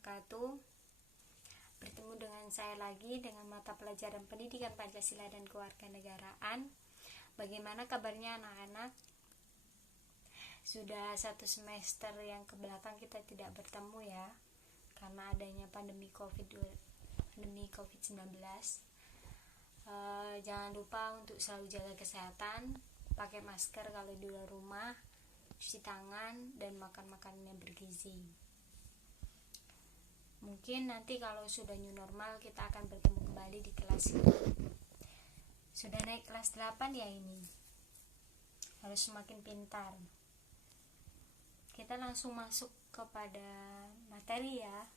wabarakatuh. Bertemu dengan saya lagi dengan mata pelajaran Pendidikan Pancasila dan Kewarganegaraan. Bagaimana kabarnya anak-anak? Sudah satu semester yang kebelakang kita tidak bertemu ya, karena adanya pandemi COVID-19. Jangan lupa untuk selalu jaga kesehatan, pakai masker kalau di luar rumah, cuci tangan, dan makan makanan yang bergizi. Mungkin nanti kalau sudah new normal kita akan bertemu kembali di kelas ini. Sudah naik kelas 8 ya ini. Harus semakin pintar. Kita langsung masuk kepada materi ya.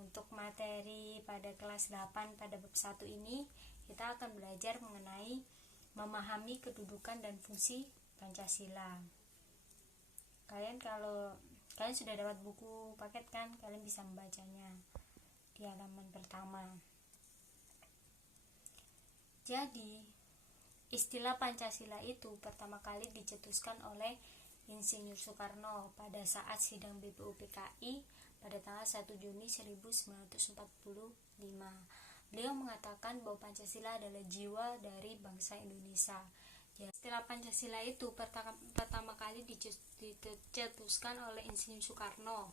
Untuk materi pada kelas 8 pada bab 1 ini kita akan belajar mengenai memahami kedudukan dan fungsi Pancasila. Kalian sudah dapat buku paket kan? Kalian bisa membacanya di halaman pertama. Jadi, istilah Pancasila itu pertama kali dicetuskan oleh Insinyur Soekarno pada saat sidang BPUPKI pada tanggal 1 Juni 1945. Beliau mengatakan bahwa Pancasila adalah jiwa dari bangsa Indonesia. Istilah Pancasila itu pertama kali dicetuskan oleh Insinyur Soekarno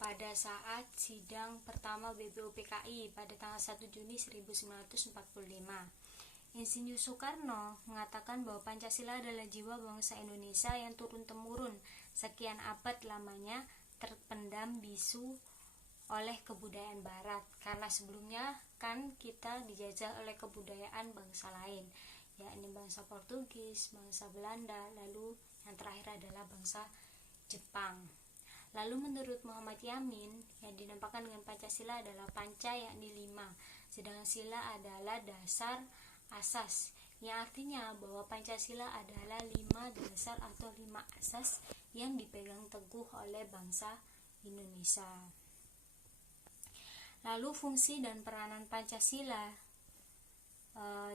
pada saat sidang pertama BPUPKI pada tanggal 1 Juni 1945. Insinyur Soekarno mengatakan bahwa Pancasila adalah jiwa bangsa Indonesia yang turun-temurun sekian abad lamanya terpendam bisu oleh kebudayaan barat, karena sebelumnya kan kita dijajah oleh kebudayaan bangsa lain, yakni bangsa Portugis, bangsa Belanda, lalu yang terakhir adalah bangsa Jepang. Lalu menurut Muhammad Yamin, yang dinampakkan dengan Pancasila adalah panca yakni 5, sedangkan sila adalah dasar asas, yang artinya bahwa Pancasila adalah 5 dasar atau 5 asas yang dipegang teguh oleh bangsa Indonesia. Lalu fungsi dan peranan Pancasila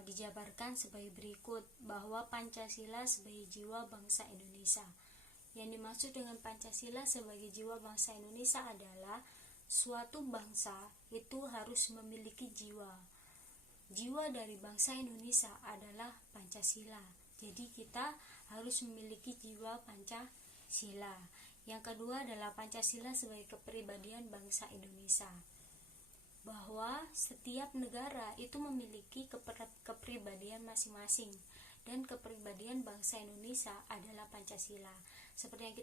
dijabarkan sebagai berikut, bahwa Pancasila sebagai jiwa bangsa Indonesia. Yang dimaksud dengan Pancasila sebagai jiwa bangsa Indonesia adalah suatu bangsa itu harus memiliki jiwa. Jiwa dari bangsa Indonesia adalah Pancasila. Jadi kita harus memiliki jiwa Pancasila. Yang kedua adalah Pancasila sebagai kepribadian bangsa Indonesia, bahwa setiap negara itu memiliki kepribadian masing-masing, dan kepribadian bangsa Indonesia adalah Pancasila. Seperti yang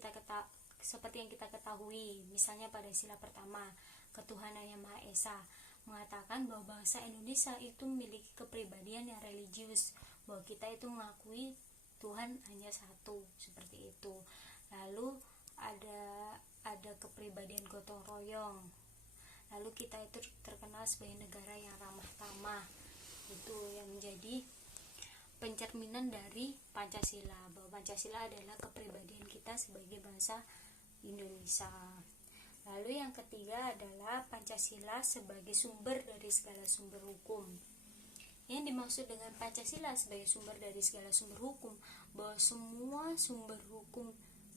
kita ketahui, misalnya pada sila pertama, ketuhanan yang Maha Esa mengatakan bahwa bangsa Indonesia itu memiliki kepribadian yang religius, bahwa kita itu mengakui Tuhan hanya satu, seperti itu. Lalu ada kepribadian gotong royong. Lalu kita itu terkenal sebagai negara yang ramah tamah. Itu yang menjadi pencerminan dari Pancasila, bahwa Pancasila adalah kepribadian kita sebagai bangsa Indonesia. Lalu yang ketiga adalah Pancasila sebagai sumber dari segala sumber hukum. Yang dimaksud dengan Pancasila sebagai sumber dari segala sumber hukum,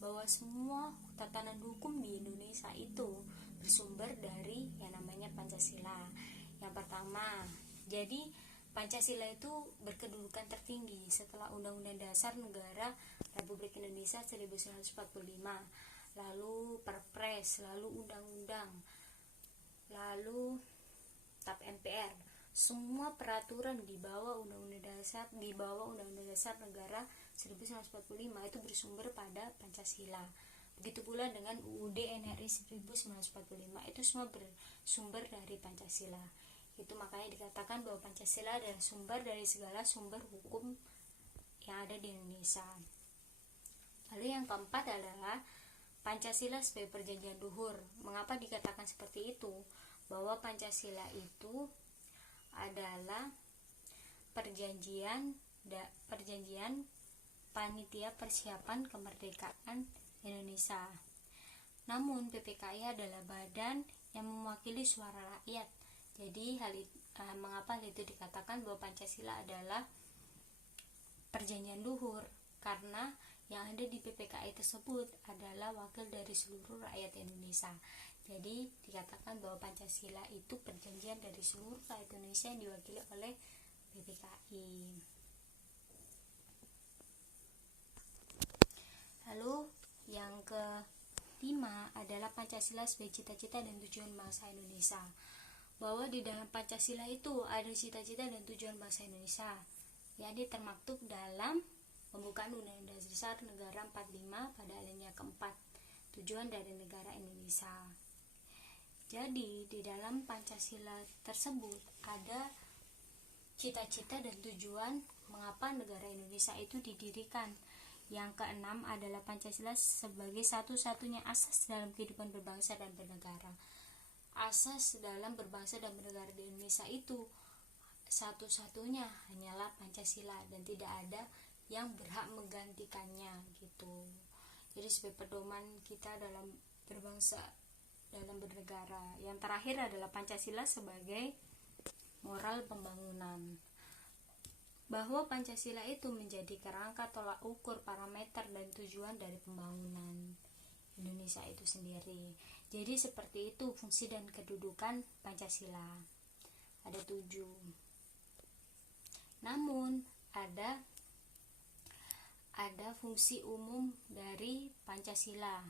bahwa semua tatanan hukum di Indonesia itu bersumber dari yang namanya Pancasila. Yang pertama, jadi Pancasila itu berkedudukan tertinggi setelah Undang-Undang Dasar Negara Republik Indonesia 1945, lalu Perpres, lalu Undang-Undang, lalu TAP MPR. Semua peraturan di bawah Undang-Undang Dasar Negara 1945 itu bersumber pada Pancasila. Begitu pula dengan UUD NRI 1945, itu semua bersumber dari Pancasila. Itu makanya dikatakan bahwa Pancasila adalah sumber dari segala sumber hukum yang ada di Indonesia. Lalu yang keempat adalah Pancasila sebagai perjanjian luhur. Mengapa dikatakan seperti itu? Bahwa Pancasila itu adalah perjanjian Panitia Persiapan Kemerdekaan Indonesia. Namun PPKI adalah badan yang mewakili suara rakyat. Jadi mengapa hal itu dikatakan bahwa Pancasila adalah perjanjian luhur? Karena yang ada di PPKI tersebut adalah wakil dari seluruh rakyat Indonesia. Jadi dikatakan bahwa Pancasila itu perjanjian dari seluruh rakyat Indonesia yang diwakili oleh PPKI. Lalu yang kelima adalah Pancasila sebagai cita-cita dan tujuan bangsa Indonesia. Bahwa di dalam Pancasila itu ada cita-cita dan tujuan bangsa Indonesia, yakni termaktub dalam pembukaan Undang-Undang Dasar Negara 45 pada alinea keempat, tujuan dari negara Indonesia. Jadi di dalam Pancasila tersebut ada cita-cita dan tujuan mengapa negara Indonesia itu didirikan. Yang keenam adalah Pancasila sebagai satu-satunya asas dalam kehidupan berbangsa dan bernegara. Asas dalam berbangsa dan bernegara di Indonesia itu satu-satunya hanyalah Pancasila dan tidak ada yang berhak menggantikannya gitu. Jadi sebagai pedoman kita dalam berbangsa, dalam bernegara. Yang terakhir adalah Pancasila sebagai moral pembangunan. Bahwa Pancasila itu menjadi kerangka tolak ukur, parameter dan tujuan dari pembangunan Indonesia itu sendiri. Jadi seperti itu fungsi dan kedudukan Pancasila. Ada 7. Namun ada fungsi umum dari Pancasila.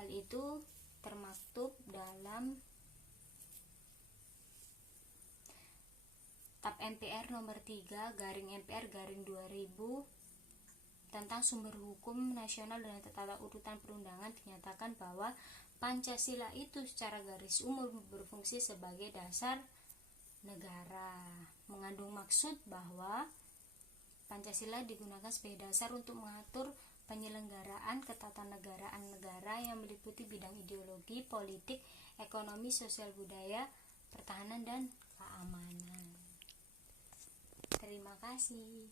Hal itu termaktub dalam TAP MPR nomor 3/MPR/2000 tentang sumber hukum nasional dan tata urutan perundangan dinyatakan bahwa Pancasila itu secara garis umum berfungsi sebagai dasar negara, mengandung maksud bahwa Pancasila digunakan sebagai dasar untuk mengatur penyelenggaraan ketatanegaraan negara yang meliputi bidang ideologi, politik, ekonomi, sosial, budaya, pertahanan, dan keamanan. Terima kasih.